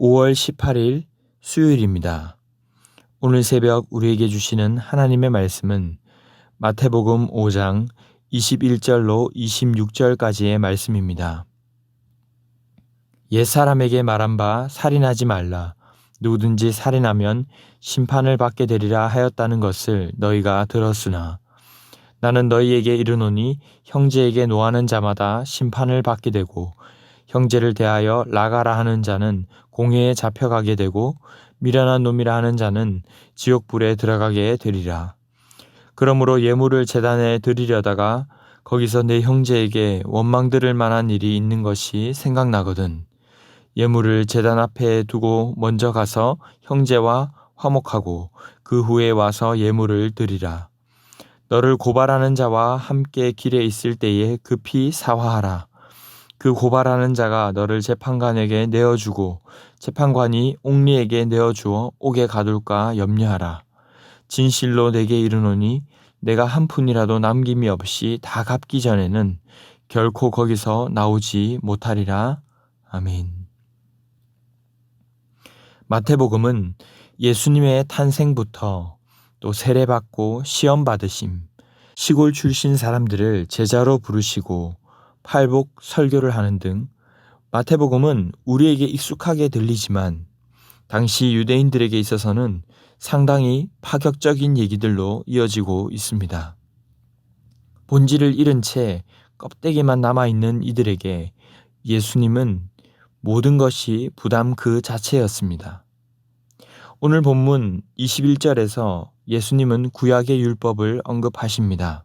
5월 18일 수요일입니다. 오늘 새벽 우리에게 주시는 하나님의 말씀은 마태복음 5장 21절로 26절까지의 말씀입니다. 옛사람에게 말한 바 살인하지 말라. 누구든지 살인하면 심판을 받게 되리라 하였다는 것을 너희가 들었으나 나는 너희에게 이르노니 형제에게 노하는 자마다 심판을 받게 되고 형제를 대하여 나가라 하는 자는 공회에 잡혀가게 되고 미련한 놈이라 하는 자는 지옥불에 들어가게 되리라. 그러므로 예물을 제단에 드리려다가 거기서 내 형제에게 원망 들을 만한 일이 있는 것이 생각나거든 예물을 제단 앞에 두고 먼저 가서 형제와 화목하고 그 후에 와서 예물을 드리라. 너를 고발하는 자와 함께 길에 있을 때에 급히 사화하라. 그 고발하는 자가 너를 재판관에게 내어주고 재판관이 옥리에게 내어주어 옥에 가둘까 염려하라. 진실로 내게 이르노니 내가 한 푼이라도 남김이 없이 다 갚기 전에는 결코 거기서 나오지 못하리라. 아멘. 마태복음은 예수님의 탄생부터 또 세례받고 시험 받으심, 시골 출신 사람들을 제자로 부르시고 팔복 설교를 하는 등 마태복음은 우리에게 익숙하게 들리지만 당시 유대인들에게 있어서는 상당히 파격적인 얘기들로 이어지고 있습니다. 본질을 잃은 채 껍데기만 남아있는 이들에게 예수님은 모든 것이 부담 그 자체였습니다. 오늘 본문 21절에서 예수님은 구약의 율법을 언급하십니다.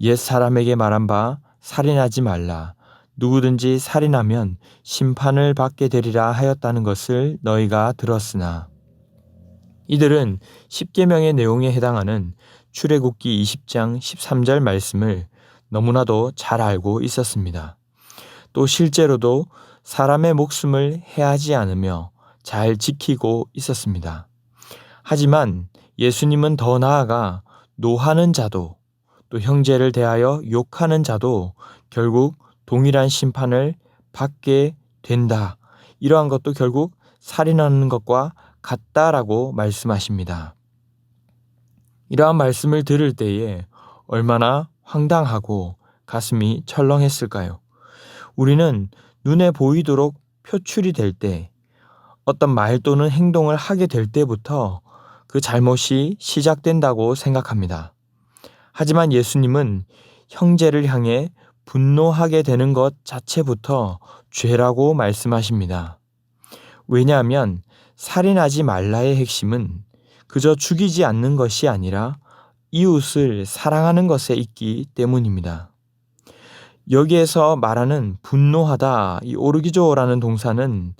옛 사람에게 말한 바 살인하지 말라. 누구든지 살인하면 심판을 받게 되리라 하였다는 것을 너희가 들었으나 이들은 십계명의 내용에 해당하는 출애굽기 20장 13절 말씀을 너무나도 잘 알고 있었습니다. 또 실제로도 사람의 목숨을 해하지 않으며 잘 지키고 있었습니다. 하지만 예수님은 더 나아가 노하는 자도 또 형제를 대하여 욕하는 자도 결국 동일한 심판을 받게 된다. 이러한 것도 결국 살인하는 것과 같다라고 말씀하십니다. 이러한 말씀을 들을 때에 얼마나 황당하고 가슴이 철렁했을까요? 우리는 눈에 보이도록 표출이 될 때, 어떤 말 또는 행동을 하게 될 때부터 그 잘못이 시작된다고 생각합니다. 하지만 예수님은 형제를 향해 분노하게 되는 것 자체부터 죄라고 말씀하십니다. 왜냐하면 살인하지 말라의 핵심은 그저 죽이지 않는 것이 아니라 이웃을 사랑하는 것에 있기 때문입니다. 여기에서 말하는 분노하다, 이 오르기조라는 동사는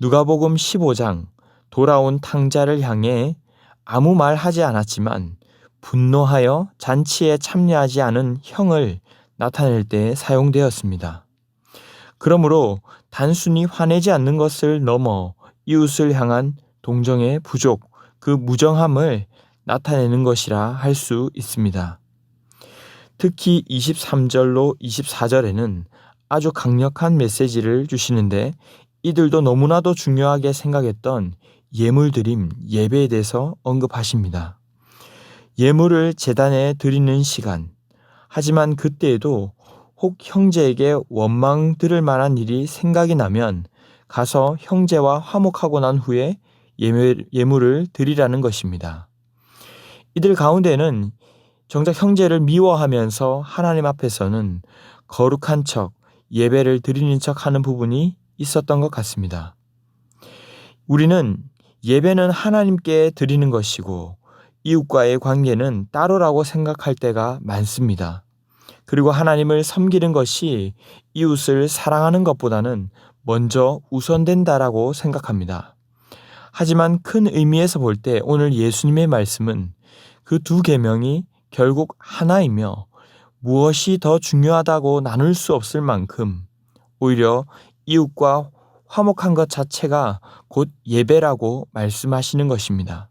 누가복음 15장 돌아온 탕자를 향해 아무 말 하지 않았지만 분노하여 잔치에 참여하지 않은 형을 나타낼 때 사용되었습니다. 그러므로 단순히 화내지 않는 것을 넘어 이웃을 향한 동정의 부족, 그 무정함을 나타내는 것이라 할 수 있습니다. 특히 23절로 24절에는 아주 강력한 메시지를 주시는데 이들도 너무나도 중요하게 생각했던 예물드림, 예배에 대해서 언급하십니다. 예물을 제단에 드리는 시간, 하지만 그때에도 혹 형제에게 원망 들을 만한 일이 생각이 나면 가서 형제와 화목하고 난 후에 예물을 드리라는 것입니다. 이들 가운데는 정작 형제를 미워하면서 하나님 앞에서는 거룩한 척, 예배를 드리는 척 하는 부분이 있었던 것 같습니다. 우리는 예배는 하나님께 드리는 것이고 이웃과의 관계는 따로라고 생각할 때가 많습니다. 그리고 하나님을 섬기는 것이 이웃을 사랑하는 것보다는 먼저 우선된다라고 생각합니다. 하지만 큰 의미에서 볼 때 오늘 예수님의 말씀은 그 두 계명이 결국 하나이며 무엇이 더 중요하다고 나눌 수 없을 만큼 오히려 이웃과 화목한 것 자체가 곧 예배라고 말씀하시는 것입니다.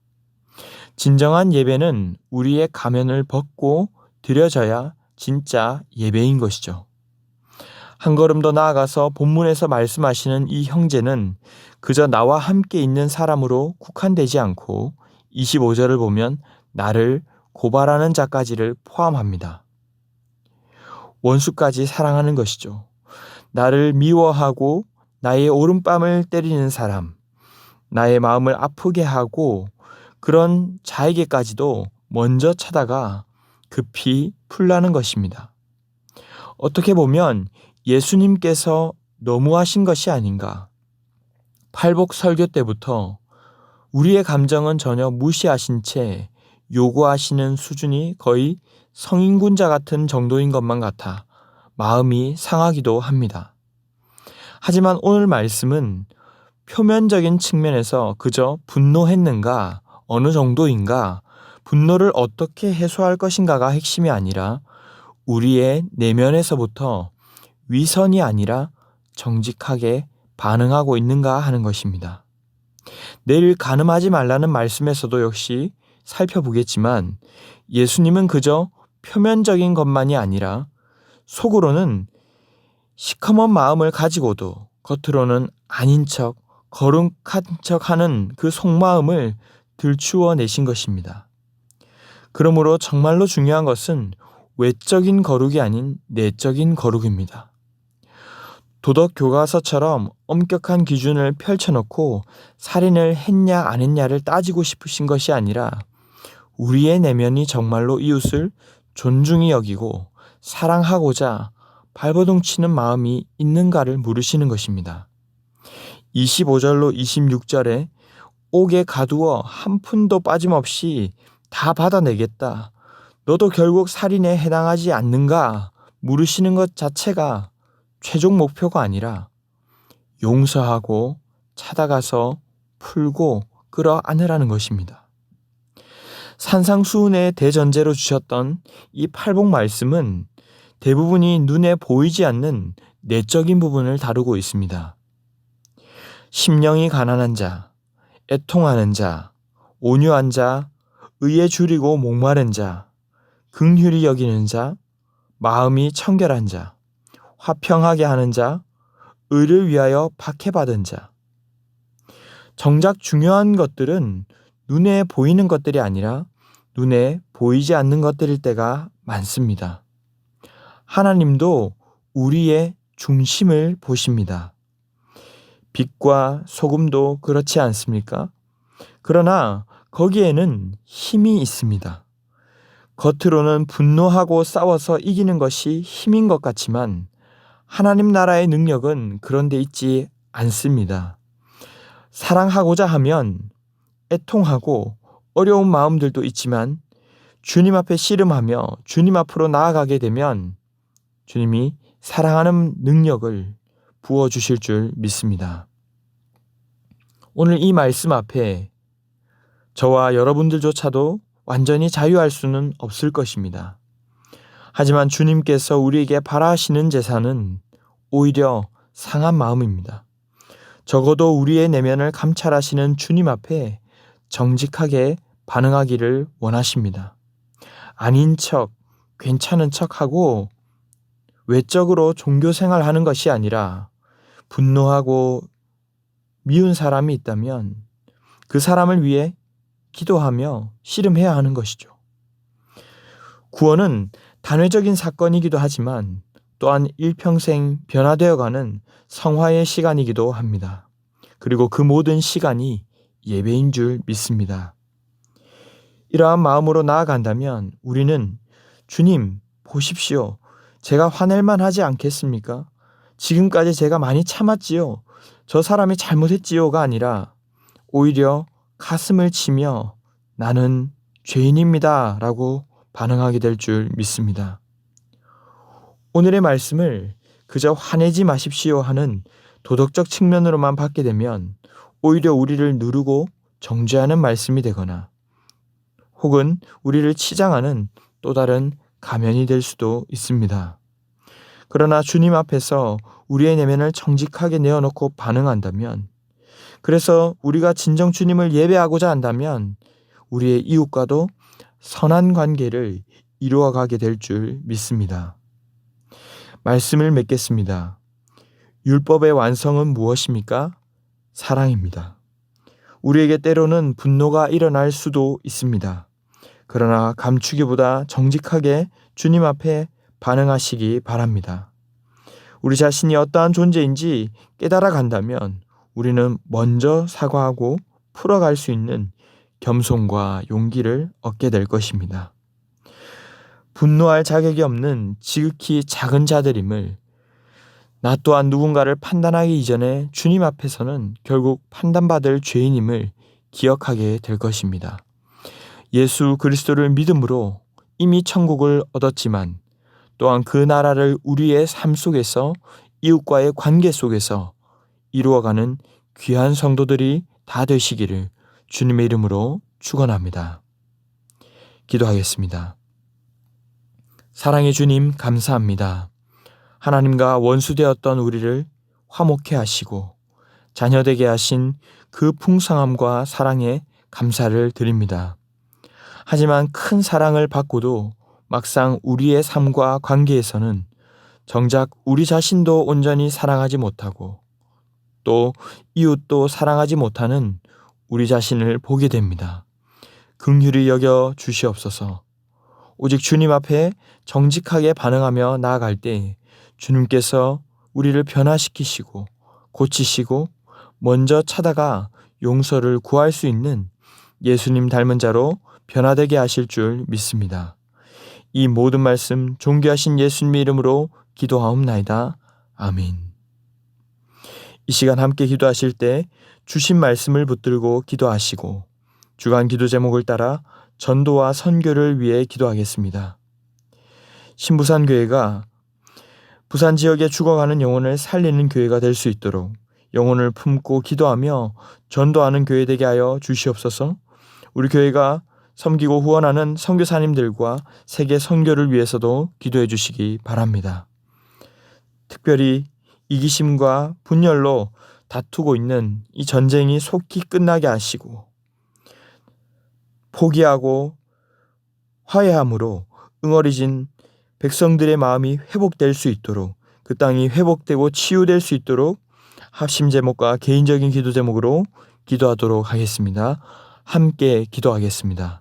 진정한 예배는 우리의 가면을 벗고 드려져야 진짜 예배인 것이죠. 한 걸음 더 나아가서 본문에서 말씀하시는 이 형제는 그저 나와 함께 있는 사람으로 국한되지 않고 25절을 보면 나를 고발하는 자까지를 포함합니다. 원수까지 사랑하는 것이죠. 나를 미워하고 나의 오른뺨을 때리는 사람, 나의 마음을 아프게 하고 그런 자에게까지도 먼저 찾아가 급히 풀라는 것입니다. 어떻게 보면 예수님께서 너무하신 것이 아닌가. 팔복 설교 때부터 우리의 감정은 전혀 무시하신 채 요구하시는 수준이 거의 성인군자 같은 정도인 것만 같아 마음이 상하기도 합니다. 하지만 오늘 말씀은 표면적인 측면에서 그저 분노했는가, 어느 정도인가, 분노를 어떻게 해소할 것인가가 핵심이 아니라 우리의 내면에서부터 위선이 아니라 정직하게 반응하고 있는가 하는 것입니다. 내일 간음하지 말라는 말씀에서도 역시 살펴보겠지만 예수님은 그저 표면적인 것만이 아니라 속으로는 시커먼 마음을 가지고도 겉으로는 아닌 척, 거룩한 척 하는 그 속마음을 들추어 내신 것입니다. 그러므로 정말로 중요한 것은 외적인 거룩이 아닌 내적인 거룩입니다. 도덕 교과서처럼 엄격한 기준을 펼쳐놓고 살인을 했냐 안 했냐를 따지고 싶으신 것이 아니라 우리의 내면이 정말로 이웃을 존중히 여기고 사랑하고자 발버둥 치는 마음이 있는가를 물으시는 것입니다. 25절로 26절에 옥에 가두어 한 푼도 빠짐없이 다 받아내겠다. 너도 결국 살인에 해당하지 않는가? 물으시는 것 자체가 최종 목표가 아니라 용서하고 찾아가서 풀고 끌어안으라는 것입니다. 산상수훈의 대전제로 주셨던 이 팔복 말씀은 대부분이 눈에 보이지 않는 내적인 부분을 다루고 있습니다. 심령이 가난한 자, 애통하는 자, 온유한 자, 의에 줄이고 목마른 자, 긍휼히 여기는 자, 마음이 청결한 자, 화평하게 하는 자, 의를 위하여 박해받은 자. 정작 중요한 것들은 눈에 보이는 것들이 아니라 눈에 보이지 않는 것들일 때가 많습니다. 하나님도 우리의 중심을 보십니다. 빛과 소금도 그렇지 않습니까? 그러나 거기에는 힘이 있습니다. 겉으로는 분노하고 싸워서 이기는 것이 힘인 것 같지만 하나님 나라의 능력은 그런 데 있지 않습니다. 사랑하고자 하면 애통하고 어려운 마음들도 있지만 주님 앞에 씨름하며 주님 앞으로 나아가게 되면 주님이 사랑하는 능력을 부어주실 줄 믿습니다. 오늘 이 말씀 앞에 저와 여러분들조차도 완전히 자유할 수는 없을 것입니다. 하지만 주님께서 우리에게 바라시는 제사는 오히려 상한 마음입니다. 적어도 우리의 내면을 감찰하시는 주님 앞에 정직하게 반응하기를 원하십니다. 아닌 척, 괜찮은 척하고 외적으로 종교 생활하는 것이 아니라 분노하고 미운 사람이 있다면 그 사람을 위해 기도하며 씨름해야 하는 것이죠. 구원은 단회적인 사건이기도 하지만 또한 일평생 변화되어가는 성화의 시간이기도 합니다. 그리고 그 모든 시간이 예배인 줄 믿습니다. 이러한 마음으로 나아간다면 우리는 주님 보십시오. 제가 화낼만 하지 않겠습니까? 지금까지 제가 많이 참았지요. 저 사람이 잘못했지요가 아니라 오히려 가슴을 치며 나는 죄인입니다 라고 반응하게 될 줄 믿습니다. 오늘의 말씀을 그저 화내지 마십시오 하는 도덕적 측면으로만 받게 되면 오히려 우리를 누르고 정죄하는 말씀이 되거나 혹은 우리를 치장하는 또 다른 가면이 될 수도 있습니다. 그러나 주님 앞에서 우리의 내면을 정직하게 내어놓고 반응한다면, 그래서 우리가 진정 주님을 예배하고자 한다면 우리의 이웃과도 선한 관계를 이루어가게 될 줄 믿습니다. 말씀을 맺겠습니다. 율법의 완성은 무엇입니까? 사랑입니다. 우리에게 때로는 분노가 일어날 수도 있습니다. 그러나 감추기보다 정직하게 주님 앞에 반응하시기 바랍니다. 우리 자신이 어떠한 존재인지 깨달아 간다면 우리는 먼저 사과하고 풀어갈 수 있는 겸손과 용기를 얻게 될 것입니다. 분노할 자격이 없는 지극히 작은 자들임을, 나 또한 누군가를 판단하기 이전에 주님 앞에서는 결국 판단받을 죄인임을 기억하게 될 것입니다. 예수 그리스도를 믿음으로 이미 천국을 얻었지만 또한 그 나라를 우리의 삶 속에서, 이웃과의 관계 속에서 이루어가는 귀한 성도들이 다 되시기를 주님의 이름으로 축원합니다. 기도하겠습니다. 사랑의 주님, 감사합니다. 하나님과 원수되었던 우리를 화목해 하시고 자녀되게 하신 그 풍성함과 사랑에 감사를 드립니다. 하지만 큰 사랑을 받고도 막상 우리의 삶과 관계에서는 정작 우리 자신도 온전히 사랑하지 못하고 또 이웃도 사랑하지 못하는 우리 자신을 보게 됩니다. 긍휼히 여겨 주시옵소서. 오직 주님 앞에 정직하게 반응하며 나아갈 때 주님께서 우리를 변화시키시고 고치시고 먼저 찾아가 용서를 구할 수 있는 예수님 닮은 자로 변화되게 하실 줄 믿습니다. 이 모든 말씀 존귀하신 예수님의 이름으로 기도하옵나이다. 아멘. 이 시간 함께 기도하실 때 주신 말씀을 붙들고 기도하시고 주간 기도 제목을 따라 전도와 선교를 위해 기도하겠습니다. 신부산교회가 부산 지역에 죽어가는 영혼을 살리는 교회가 될 수 있도록 영혼을 품고 기도하며 전도하는 교회 되게 하여 주시옵소서. 우리 교회가 섬기고 후원하는 선교사님들과 세계 선교를 위해서도 기도해 주시기 바랍니다. 특별히 이기심과 분열로 다투고 있는 이 전쟁이 속히 끝나게 하시고 포기하고 화해함으로 응어리진 백성들의 마음이 회복될 수 있도록, 그 땅이 회복되고 치유될 수 있도록 합심 제목과 개인적인 기도 제목으로 기도하도록 하겠습니다. 함께 기도하겠습니다.